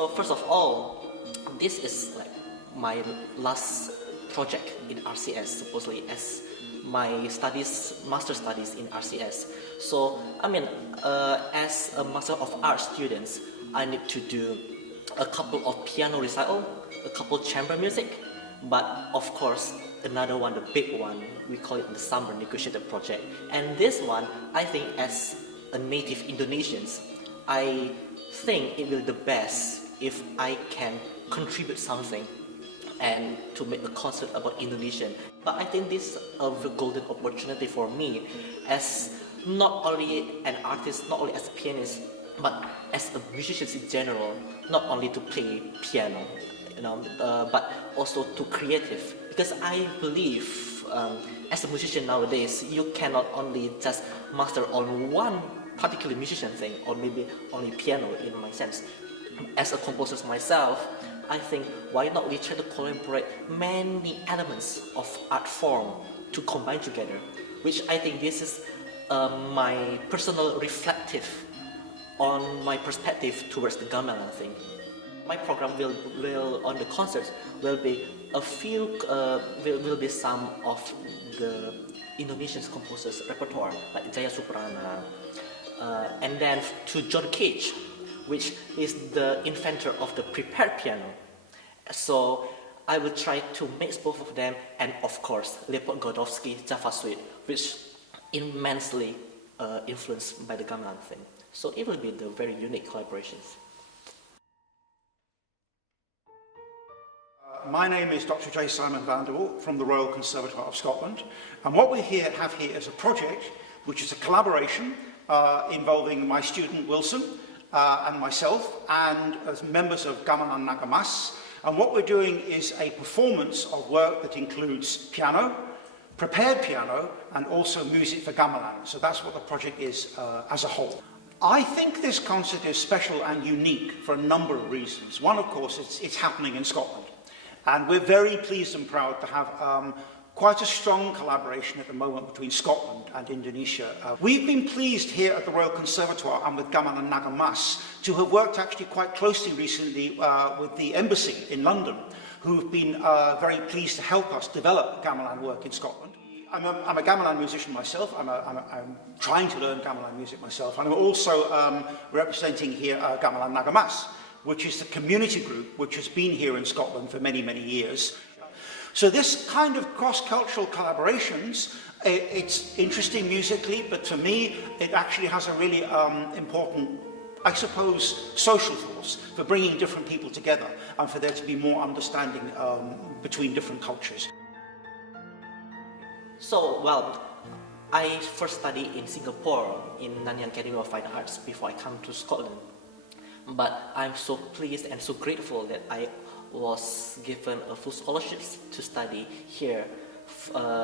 So first of all, this is like my last project in RCS, supposedly as my studies, master studies in RCS. So I mean, as a Master of Arts student, I need to do a couple of piano recital, a couple chamber music, but of course another one, the big one, we call it the summer negotiated project. And this one, I think as a native Indonesian, I think it will be the best if I can contribute something and to make a concert about Indonesian. But I think this is a golden opportunity for me as not only an artist, not only as a pianist, but as a musician in general, not only to play piano, but also to creative. Because I believe as a musician nowadays, you cannot only just master on one particular musician thing, or maybe only piano in my sense. As a composer myself, I think why not we try to collaborate many elements of art form to combine together, which I think this is my personal reflective on my perspective towards the gamelan thing. My program will on the concerts will be a few will be some of the Indonesian composers repertoire like Jaya Suprana, and then to John Cage, which is the inventor of the prepared piano. So I will try to mix both of them, and of course Leopold Godowsky Java Suite, which immensely influenced by the gamelan thing. So it will be the very unique collaborations. My name is Dr. J. Simon van der Walt from the Royal Conservatoire of Scotland, and what we have here is a project which is a collaboration involving my student Wilson and myself and as members of Gamelan Nagamas. And what we're doing is a performance of work that includes piano, prepared piano, and also music for gamelan. So that's what the project is as a whole. I think this concert is special and unique for a number of reasons. One, of course, it's happening in Scotland. And we're very pleased and proud to have quite a strong collaboration at the moment between Scotland and Indonesia. We've been pleased here at the Royal Conservatoire and with Gamelan Nagamas to have worked actually quite closely recently with the embassy in London, who've been very pleased to help us develop gamelan work in Scotland. I'm a gamelan musician myself. I'm trying to learn gamelan music myself, and I'm also representing here Gamelan Nagamas, which is the community group which has been here in Scotland for many, many years. So this kind of cross-cultural collaborations, it's interesting musically, but to me, it actually has a really important, I suppose, social force for bringing different people together and for there to be more understanding between different cultures. So, well, I first studied in Singapore in Nanyang Academy of Fine Arts before I come to Scotland. But I'm so pleased and so grateful that I was given a full scholarship to study here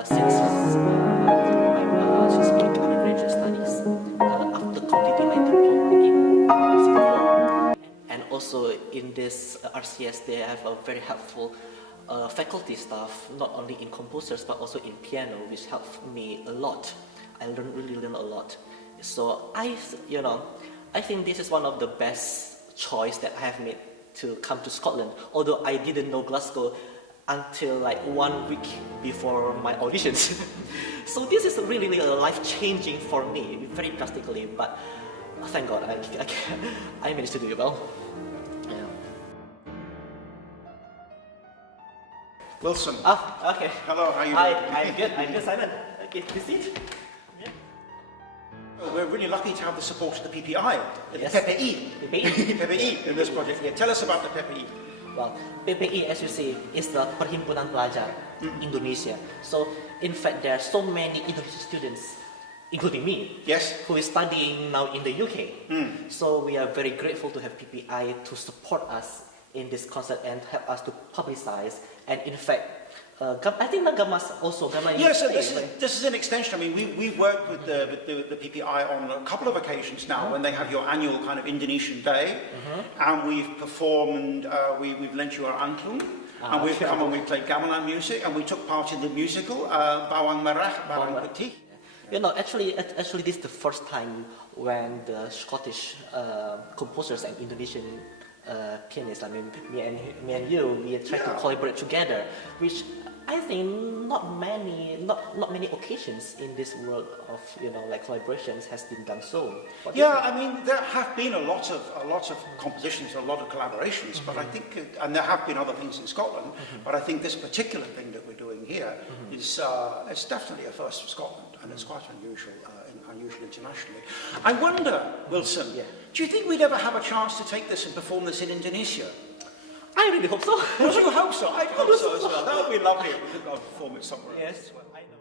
since my undergraduate studies after completing my diploma in Singapore. And also in this RCS, they have a very helpful faculty staff, not only in composers but also in piano, which helped me a lot. I really learned a lot. So I think this is one of the best choice that I have made to come to Scotland, although I didn't know Glasgow until like 1 week before my auditions. So this is really life-changing for me, very drastically, but thank God I managed to do it well. Yeah. Wilson. Okay. Hello, how are you doing? I'm good, Simon. Okay, be seated. We're really lucky to have the support of the PPI, Yes. the PPI in this project. Yeah, tell us about the PPI. Well, PPI, as you see, is the Perhimpunan Pelajar Indonesia. So, in fact, there are so many Indonesian students, including me, yes, who is studying now in the UK. So, we are very grateful to have PPI to support us in this concert and help us to publicize. And in fact, I think Nagamas also. Yes, so this is an extension. I mean, we've worked with the PPI on a couple of occasions now when they have your annual kind of Indonesian Day, and we've performed. We've lent you our angklung, and we've come and we played gamelan music, and we took part in the musical Bawang Merah, Bawang Putih. You know, actually, this is the first time when the Scottish composers and Indonesian pianists. I mean, me and you, we try to collaborate together, which I think not many occasions in this world of like collaborations has been done so. I mean there have been a lot of compositions, a lot of collaborations, but I think, and there have been other things in Scotland, but I think this particular thing that we're doing here is it's definitely a first for Scotland, and it's quite unusual internationally. I wonder, Wilson, do you think we'd ever have a chance to take this and perform this in Indonesia? I really hope so. Would you hope so? I'd hope so as well. That would be lovely if we could go and perform it somewhere else. Yes.